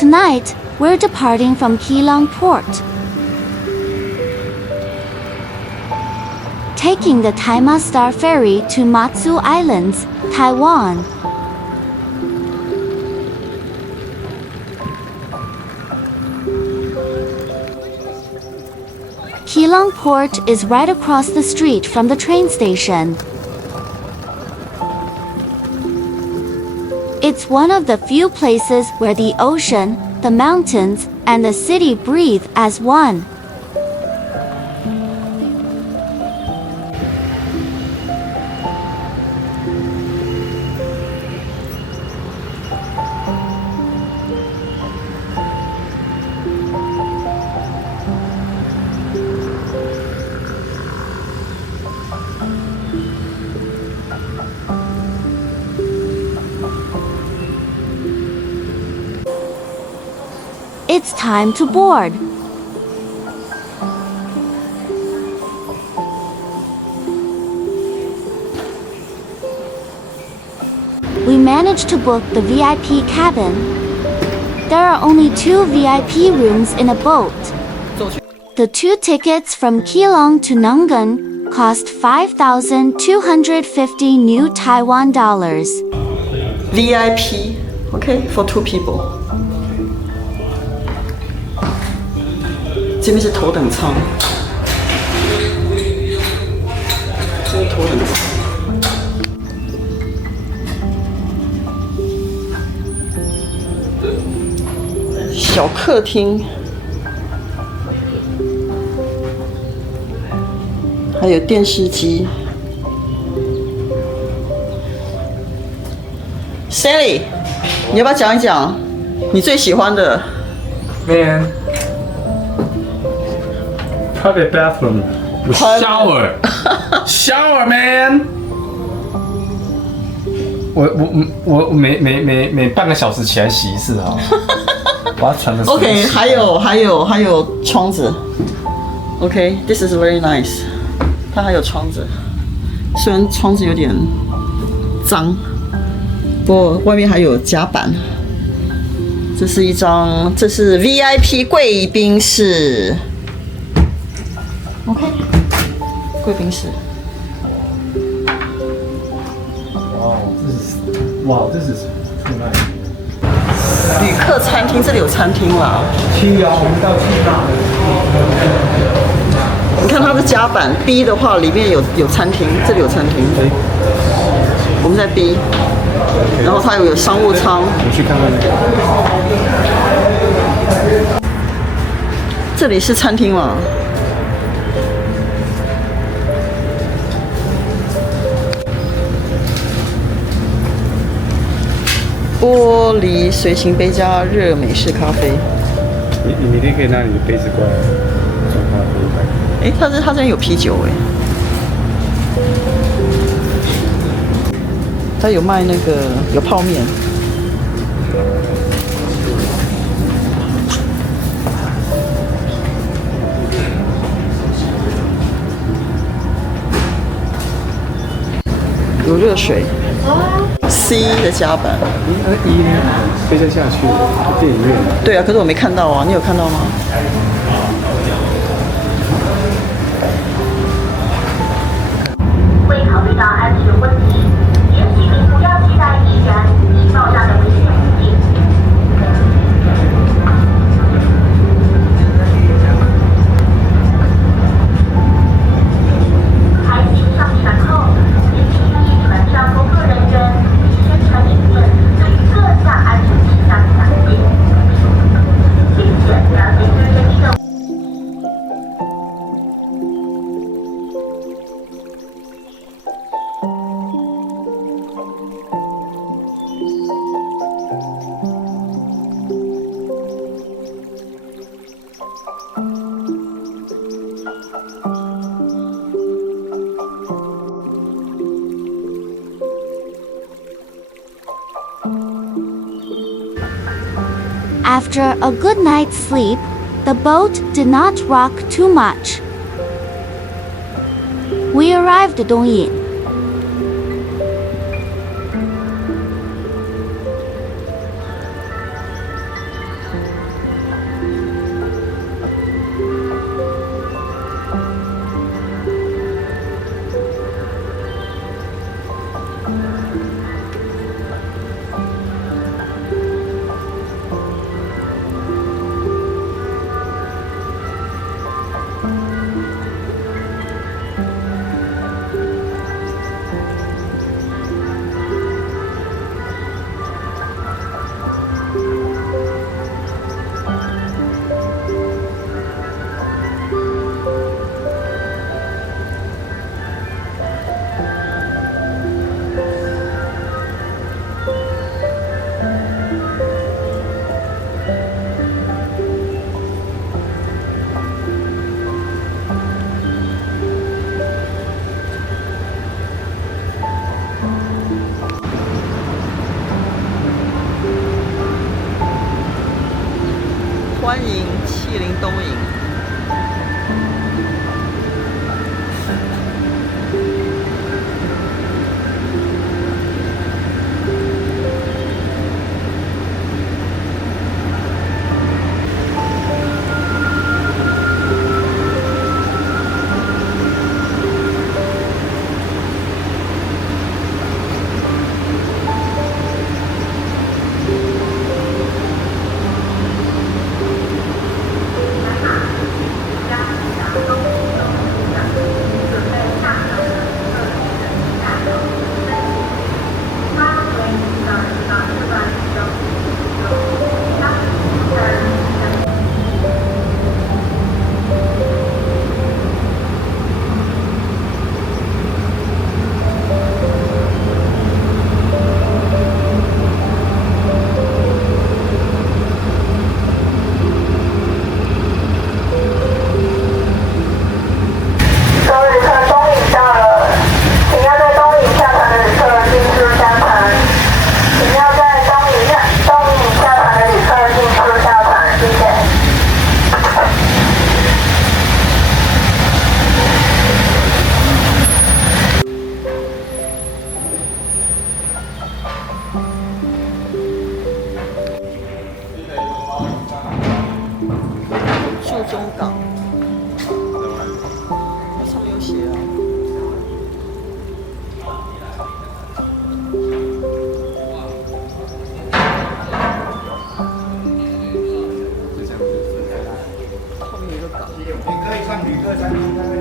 Tonight, we're departing from Keelung Port, taking the Taima Star Ferry to Matsu Islands, Taiwan. Keelung Port is right across the street from the train station. It's one of the few places where the ocean, the mountains, and the city breathe as one. It's time to board. We managed to book the VIP cabin. There are only 2 VIP rooms in a boat. The 2 tickets from Keelung to Nungan cost 5,250 new Taiwan dollars. VIP, okay, for 2 people. 这边是头等舱，这是头等舱。小客厅，还有电视机。Sally， 你要不要讲一讲你最喜欢的 Man. Private bathroom with shower. Shower, man. 我每半个小时起来洗一次啊。我要传个。OK， 还有窗子。OK，this is very nice。它还有窗子，虽然窗子有点脏，不过外面还有甲板。这是VIP 贵宾室。OK， 贵宾室。哇，这是too nice。旅客餐厅，这里有餐厅啦。我们到青岛。你看它的甲板 B 的话，里面有餐厅，这里有餐厅。我们在 B， 然后它有商务舱。我去看看。这里是餐厅嘛？玻璃随行杯加热美式咖啡。你明天可以拿你的杯子过来装咖啡。哎，他这边有啤酒哎，他有卖那个有泡面。有热水。C 的甲板。E 呢？飞再下去电影院。对啊，可是我没看到啊，你有看到吗？会考虑到安全问题，也请您不要携带易燃、易爆炸的危险物品。开行上船后，也请注意船上工作人员与宣传影片对于各项安全事项的讲解，并且了解各人的。After a good night's sleep, the boat did not rock too much. We arrived at Dongyin. 欢迎麒麟东营。驻中港，上面有写啊。后面有个港。你可以上旅客餐厅。